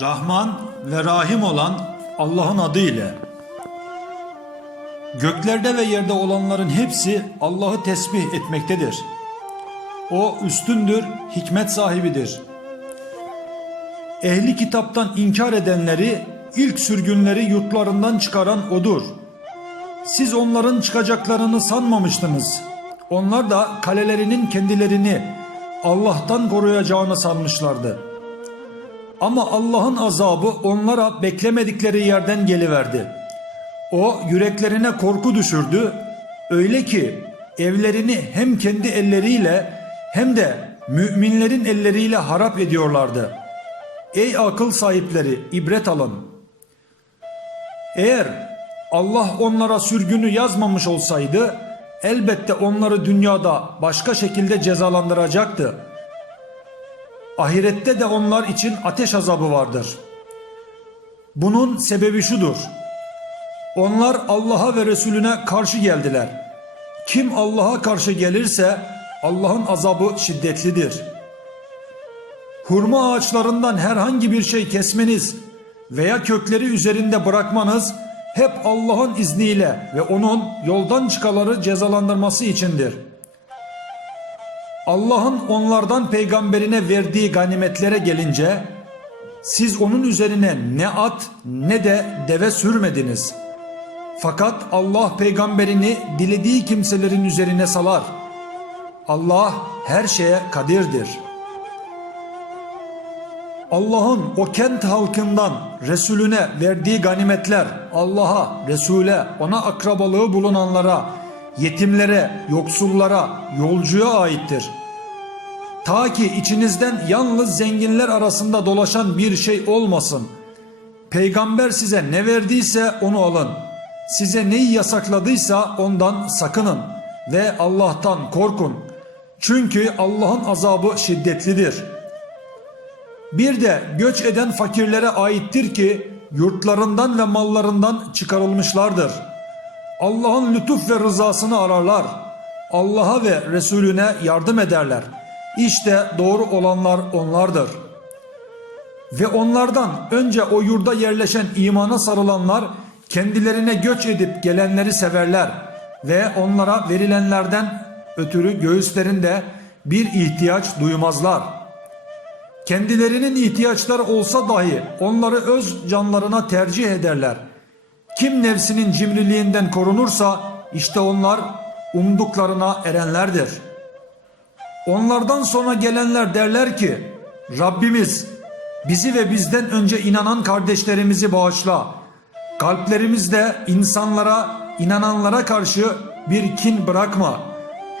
Rahman ve Rahim olan Allah'ın adı ile. Göklerde ve yerde olanların hepsi Allah'ı tesbih etmektedir. O üstündür, hikmet sahibidir. Ehli kitaptan inkar edenleri, ilk sürgünleri yurtlarından çıkaran O'dur. Siz onların çıkacaklarını sanmamıştınız. Onlar da kalelerinin kendilerini Allah'tan koruyacağını sanmışlardı.'' Ama Allah'ın azabı onlara beklemedikleri yerden geliverdi. O yüreklerine korku düşürdü. Öyle ki evlerini hem kendi elleriyle hem de müminlerin elleriyle harap ediyorlardı. Ey akıl sahipleri ibret alın. Eğer Allah onlara sürgünü yazmamış olsaydı elbette onları dünyada başka şekilde cezalandıracaktı. Ahirette de onlar için ateş azabı vardır. Bunun sebebi şudur. Onlar Allah'a ve Resulüne karşı geldiler. Kim Allah'a karşı gelirse Allah'ın azabı şiddetlidir. Hurma ağaçlarından herhangi bir şey kesmeniz veya kökleri üzerinde bırakmanız hep Allah'ın izniyle ve onun yoldan çıkaları cezalandırması içindir.'' Allah'ın onlardan peygamberine verdiği ganimetlere gelince siz onun üzerine ne at ne de deve sürmediniz. Fakat Allah peygamberini dilediği kimselerin üzerine salar. Allah her şeye kadirdir. Allah'ın o kent halkından Resulüne verdiği ganimetler Allah'a, Resul'e, ona akrabalığı bulunanlara, yetimlere, yoksullara, yolcuya aittir. Ta ki içinizden yalnız zenginler arasında dolaşan bir şey olmasın. Peygamber size ne verdiyse onu alın. Size neyi yasakladıysa ondan sakının ve Allah'tan korkun. Çünkü Allah'ın azabı şiddetlidir. Bir de göç eden fakirlere aittir ki yurtlarından ve mallarından çıkarılmışlardır.'' Allah'ın lütuf ve rızasını ararlar. Allah'a ve Resulüne yardım ederler. İşte doğru olanlar onlardır. Ve onlardan önce o yurda yerleşen imana sarılanlar kendilerine göç edip gelenleri severler ve onlara verilenlerden ötürü göğüslerinde bir ihtiyaç duymazlar. Kendilerinin ihtiyaçları olsa dahi onları öz canlarına tercih ederler.'' Kim nefsinin cimriliğinden korunursa işte onlar umduklarına erenlerdir. Onlardan sonra gelenler derler ki Rabbimiz bizi ve bizden önce inanan kardeşlerimizi bağışla. Kalplerimizde insanlara, inananlara karşı bir kin bırakma.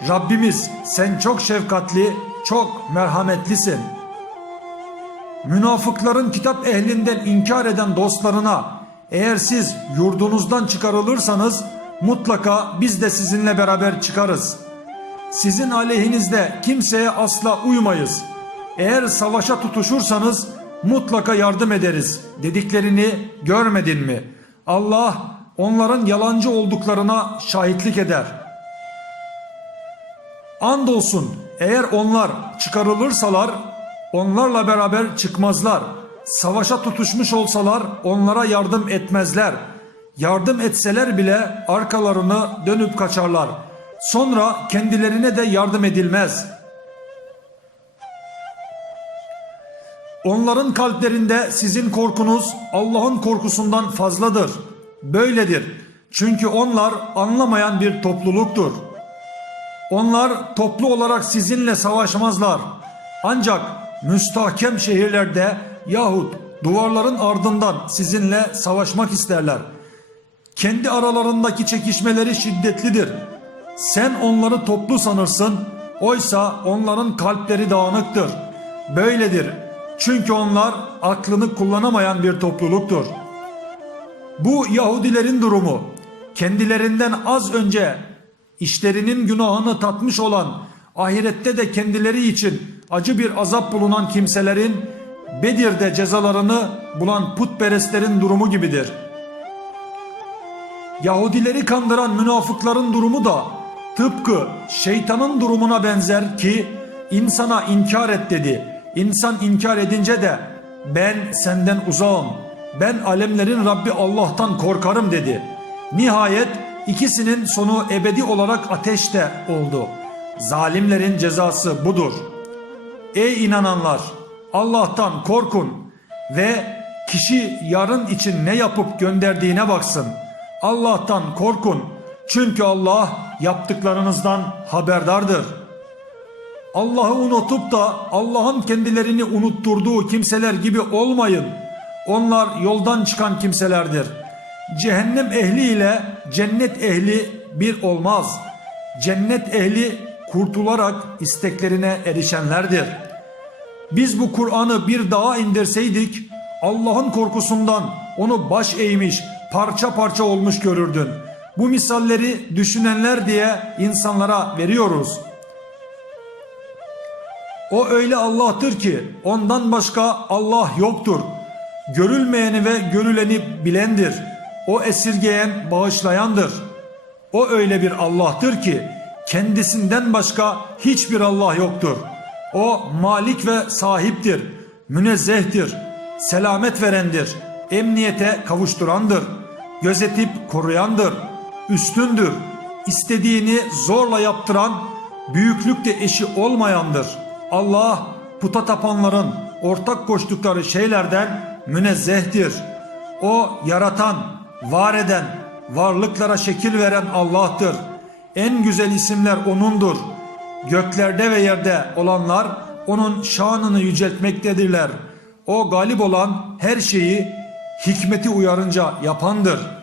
Rabbimiz sen çok şefkatli, çok merhametlisin. Münafıkların kitap ehlinden inkar eden dostlarına eğer siz yurdunuzdan çıkarılırsanız mutlaka biz de sizinle beraber çıkarız. Sizin aleyhinizde kimseye asla uymayız. Eğer savaşa tutuşursanız mutlaka yardım ederiz dediklerini görmedin mi? Allah onların yalancı olduklarına şahitlik eder. Andolsun eğer onlar çıkarılırsalar onlarla beraber çıkmazlar.'' Savaşa tutuşmuş olsalar onlara yardım etmezler. Yardım etseler bile arkalarını dönüp kaçarlar. Sonra kendilerine de yardım edilmez. Onların kalplerinde sizin korkunuz Allah'ın korkusundan fazladır. Böyledir. Çünkü onlar anlamayan bir topluluktur. Onlar toplu olarak sizinle savaşmazlar. Ancak müstahkem şehirlerde yahut duvarların ardından sizinle savaşmak isterler. Kendi aralarındaki çekişmeleri şiddetlidir. Sen onları toplu sanırsın, oysa onların kalpleri dağınıktır. Böyledir. Çünkü onlar aklını kullanamayan bir topluluktur. Bu Yahudilerin durumu. Kendilerinden az önce işlerinin günahını tatmış olan, ahirette de kendileri için acı bir azap bulunan kimselerin Bedir'de cezalarını bulan putperestlerin durumu gibidir. Yahudileri kandıran münafıkların durumu da tıpkı şeytanın durumuna benzer ki insana inkar et dedi. İnsan inkar edince de ben senden uzağım. Ben alemlerin Rabbi Allah'tan korkarım dedi. Nihayet ikisinin sonu ebedi olarak ateşte oldu. Zalimlerin cezası budur. Ey inananlar Allah'tan korkun ve kişi yarın için ne yapıp gönderdiğine baksın. Allah'tan korkun çünkü Allah yaptıklarınızdan haberdardır. Allah'ı unutup da Allah'ın kendilerini unutturduğu kimseler gibi olmayın. Onlar yoldan çıkan kimselerdir. Cehennem ehli ile cennet ehli bir olmaz. Cennet ehli kurtularak isteklerine erişenlerdir. Biz bu Kur'an'ı bir dağa indirseydik Allah'ın korkusundan onu baş eğmiş, parça parça olmuş görürdün. Bu misalleri düşünenler diye insanlara veriyoruz.'' O öyle Allah'tır ki ondan başka Allah yoktur. Görülmeyeni ve görüleni bilendir. O esirgeyen bağışlayandır. O öyle bir Allah'tır ki kendisinden başka hiçbir Allah yoktur. O malik ve sahiptir. Münezzehtir. Selamet verendir. Emniyete kavuşturandır. Gözetip koruyandır. Üstündür. İstediğini zorla yaptıran büyüklükte eşi olmayandır.'' Allah puta tapanların ortak koştukları şeylerden münezzehtir. O yaratan, var eden, varlıklara şekil veren Allah'tır. En güzel isimler O'nundur. Göklerde ve yerde olanlar O'nun şanını yüceltmektedirler. O galip olan her şeyi hikmeti uyarınca yapandır.''